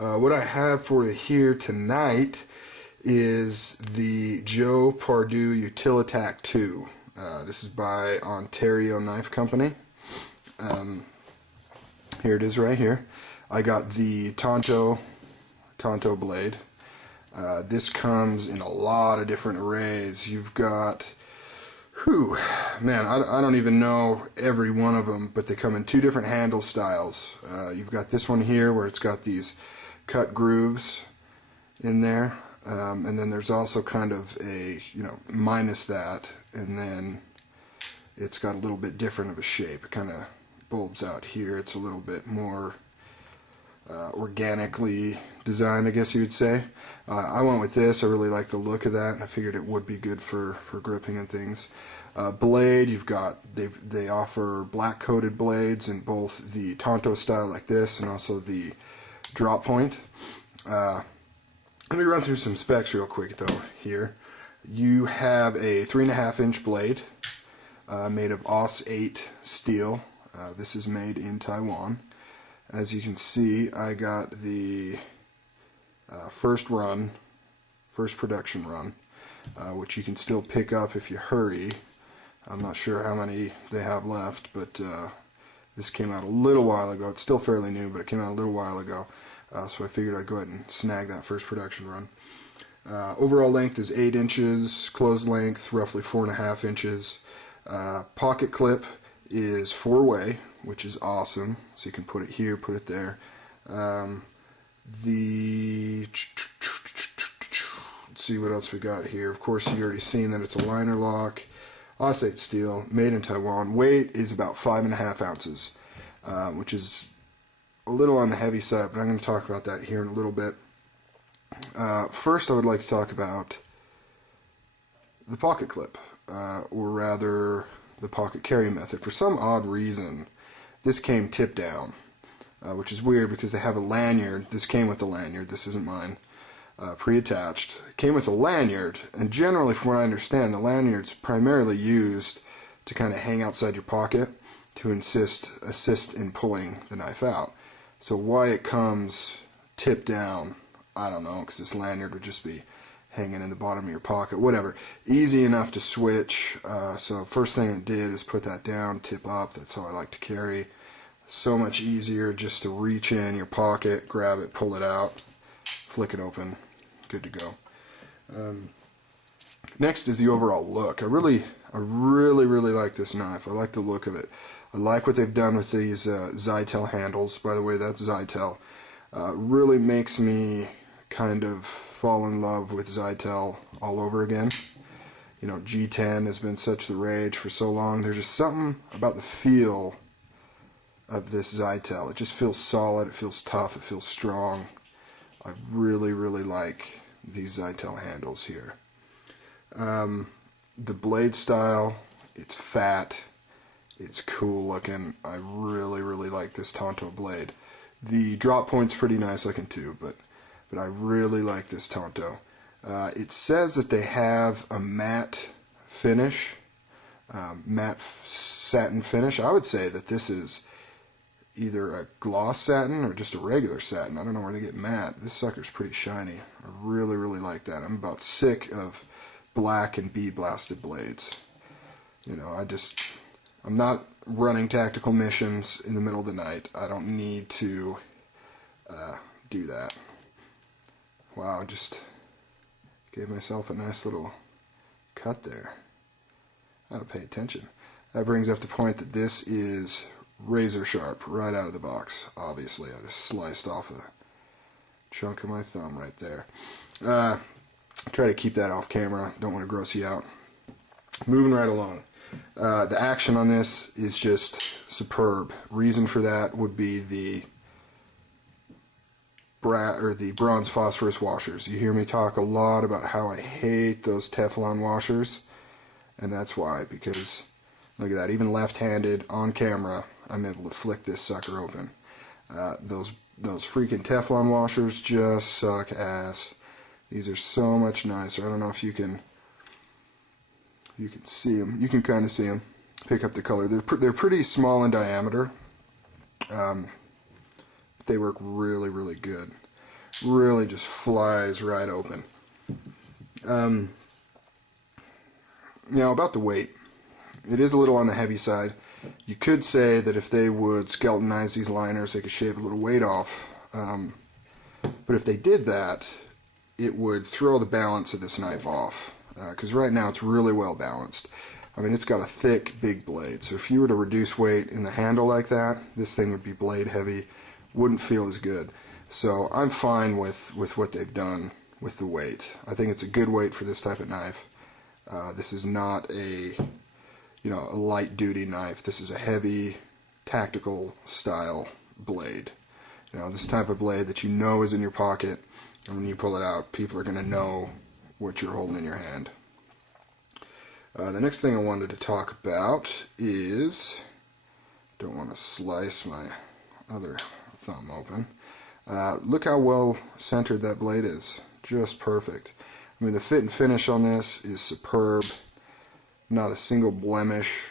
What I have for you here tonight is the Joe Pardue Utilitac 2. This is by Ontario Knife Company. Here it is right here. I got the Tonto blade. This comes in a lot of different arrays. You've got, man, I don't even know every one of them, but they come in two different handle styles. You've got this one here where it's got these cut grooves in there, and then there's also kind of a, minus that, and then it's got a little bit different of a shape. It kind of bulbs out here. It's a little bit more organically designed, I guess you would say. I went with this. I really like the look of that, and I figured it would be good for gripping and things. Blade, you've got, they offer black coated blades in both the Tonto style like this and also the drop point. Let me run through some specs real quick though here. You have a 3.5 inch blade made of AUS 8 steel. This is made in Taiwan. As you can see, I got the first production run, which you can still pick up if you hurry. I'm not sure how many they have left, but this came out a little while ago. It's still fairly new, but it came out a little while ago, so I figured I'd go ahead and snag that first production run. Overall length is 8 inches, closed length roughly 4.5 inches. Pocket clip is 4-way, which is awesome, so you can put it here, put it there. Let's see what else we got here. Of course, you already seen that it's a liner lock, AUS 8 steel, made in Taiwan. Weight is about 5.5 ounces, which is a little on the heavy side, but I'm going to talk about that here in a little bit. First, I would like to talk about the pocket clip, or rather the pocket carry method. For some odd reason, this came tip down, which is weird because they have a lanyard. This came with a lanyard. This isn't mine. Pre-attached. It came with a lanyard, and generally, from what I understand, the lanyard's primarily used to kind of hang outside your pocket to assist in pulling the knife out. So why it comes tip down, I don't know, because this lanyard would just be hanging in the bottom of your pocket, whatever. Easy enough to switch, so first thing I did is put that down, tip up. That's how I like to carry. So much easier just to reach in your pocket, grab it, pull it out, flick it open, good to go. Next is the overall look. I really like this knife. I like the look of it. I like what they've done with these Zytel handles. By the way, that's Zytel. Really makes me kind of fall in love with Zytel all over again. G10 has been such the rage for so long. There's just something about the feel of this Zytel. It just feels solid, it feels tough, it feels strong. I really like these Zytel handles here. The blade style, it's fat, it's cool looking. I really like this Tonto blade. The drop point's pretty nice looking too, but I really like this Tonto. It says that they have a matte finish, matte satin finish. I would say that this is either a gloss satin or just a regular satin. I don't know where they get matte. This sucker's pretty shiny. I really like that. I'm about sick of black and bead blasted blades. I'm not running tactical missions in the middle of the night. I don't need to do that. Wow, I just gave myself a nice little cut there. I gotta pay attention. That brings up the point that this is razor sharp right out of the box. Obviously, I just sliced off a chunk of my thumb right there. Try to keep that off camera. Don't want to gross you out. Moving right along. The action on this is just superb. Reason for that would be the bronze phosphorus washers. You hear me talk a lot about how I hate those Teflon washers, and that's why, because look at that, even left-handed on camera I'm able to flick this sucker open. Those freaking Teflon washers just suck ass. These are so much nicer. I don't know if you can see them. You can kind of see them. Pick up the color. They're pretty small in diameter. They work really good. really just flies right open. Now about the weight, it is a little on the heavy side. You could say that if they would skeletonize these liners, they could shave a little weight off. But if they did that, it would throw the balance of this knife off. Because right now it's really well balanced. I mean, it's got a thick, big blade. So if you were to reduce weight in the handle like that, this thing would be blade heavy, wouldn't feel as good. So I'm fine with what they've done with the weight. I think it's a good weight for this type of knife. This is not a a light duty knife. This is a heavy tactical style blade. This type of blade that you know is in your pocket, and when you pull it out, people are going to know what you're holding in your hand. The next thing I wanted to talk about is, don't want to slice my other thumb open. Look how well centered that blade is. Just perfect. I mean, the fit and finish on this is superb. Not a single blemish.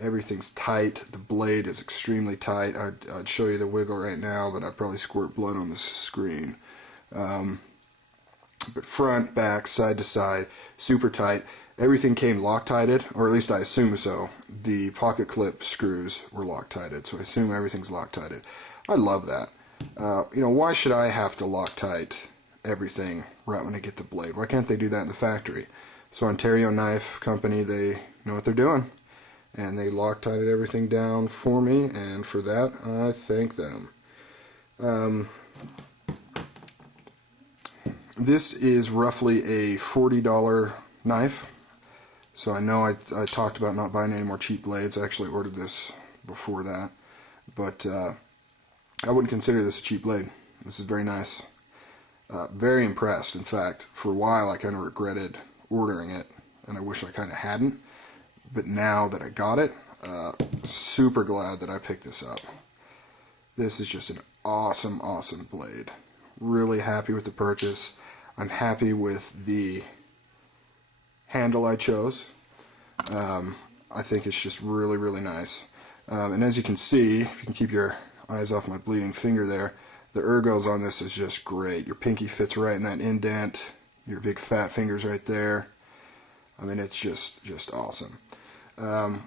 Everything's tight. The blade is extremely tight. I'd show you the wiggle right now, but I'd probably squirt blood on the screen. But front, back, side to side, super tight. Everything came Loctited, or at least I assume so. The pocket clip screws were Loctited, so I assume everything's Loctited. I love that. Why should I have to Loctite everything right when I get the blade? Why can't they do that in the factory? So Ontario Knife Company, they know what they're doing, and they Loctited everything down for me, and for that I thank them. This is roughly a $40 knife. So I know I talked about not buying any more cheap blades. I actually ordered this before that, but I wouldn't consider this a cheap blade. This is very nice. Very impressed. In fact, for a while I kind of regretted ordering it, and I wish I kind of hadn't. But now that I got it, super glad that I picked this up. This is just an awesome, awesome blade. Really happy with the purchase. I'm happy with the handle I chose. I think it's just really, really nice. And as you can see, if you can keep your eyes off my bleeding finger there, the ergos on this is just great. Your pinky fits right in that indent. Your big fat finger's right there. I mean, it's just awesome.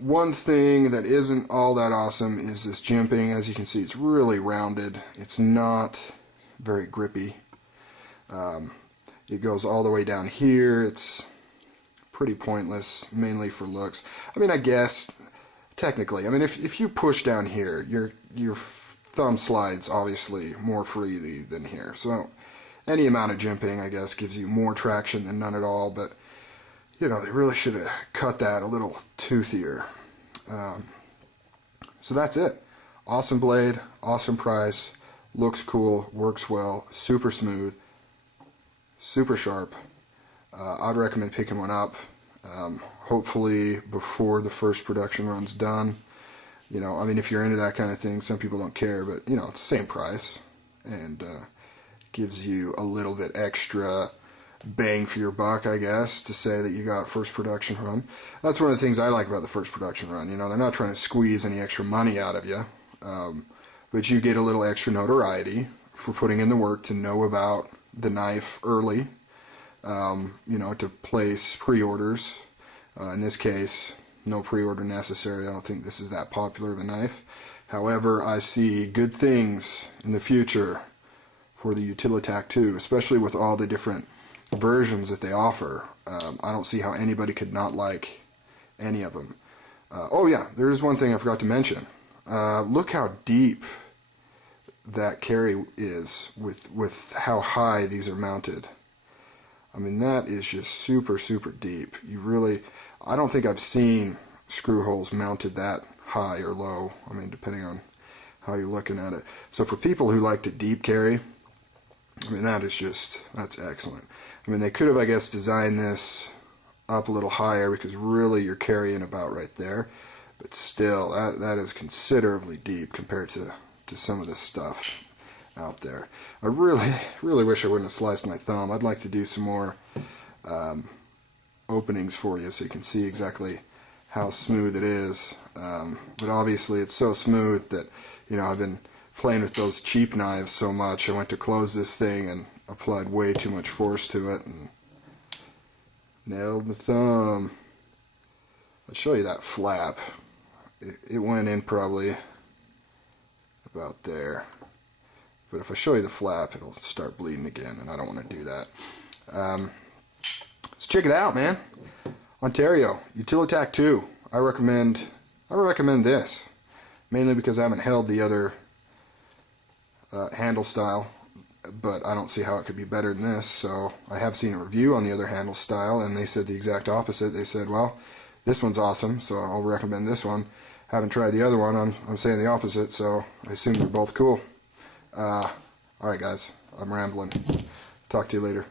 One thing that isn't all that awesome is this jimping. As you can see, it's really rounded. It's not very grippy. It goes all the way down here. It's pretty pointless, mainly for looks. I mean, I guess technically, I mean, if you push down here, your thumb slides obviously more freely than here. So any amount of jimping, I guess, gives you more traction than none at all. But they really should have cut that a little toothier. So that's it. Awesome blade, awesome price, looks cool, works well, super smooth, super sharp. I'd recommend picking one up, hopefully before the first production run's done. I mean, if you're into that kind of thing, some people don't care, but it's the same price, and gives you a little bit extra bang for your buck, I guess, to say that you got first production run. That's one of the things I like about the first production run. They're not trying to squeeze any extra money out of you, but you get a little extra notoriety for putting in the work to know about the knife early, to place pre-orders. In this case, no pre-order necessary. I don't think this is that popular of a knife. However, I see good things in the future for the Utilitac 2, especially with all the different versions that they offer. I don't see how anybody could not like any of them. Oh yeah, there's one thing I forgot to mention. Look how deep that carry is with how high these are mounted. I mean, that is just super, super deep. I don't think I've seen screw holes mounted that high or low. I mean, depending on how you're looking at it. So for people who like to deep carry, I mean, that's excellent. I mean, they could have, I guess, designed this up a little higher, because really you're carrying about right there. But still, that is considerably deep compared to some of this stuff out there. I really, really wish I wouldn't have sliced my thumb. I'd like to do some more openings for you so you can see exactly how smooth it is. But obviously it's so smooth that I've been playing with those cheap knives so much, I went to close this thing and applied way too much force to it and nailed my thumb. I'll show you that flap. It went in probably about there. But if I show you the flap, it'll start bleeding again, and I don't want to do that. Let's check it out, man. Ontario, Utilitac 2. I recommend this, mainly because I haven't held the other handle style, but I don't see how it could be better than this. So I have seen a review on the other handle style, and they said the exact opposite. They said, well, this one's awesome, so I'll recommend this one. Haven't tried the other one. I'm saying the opposite, so I assume they're both cool. Alright guys, I'm rambling. Talk to you later.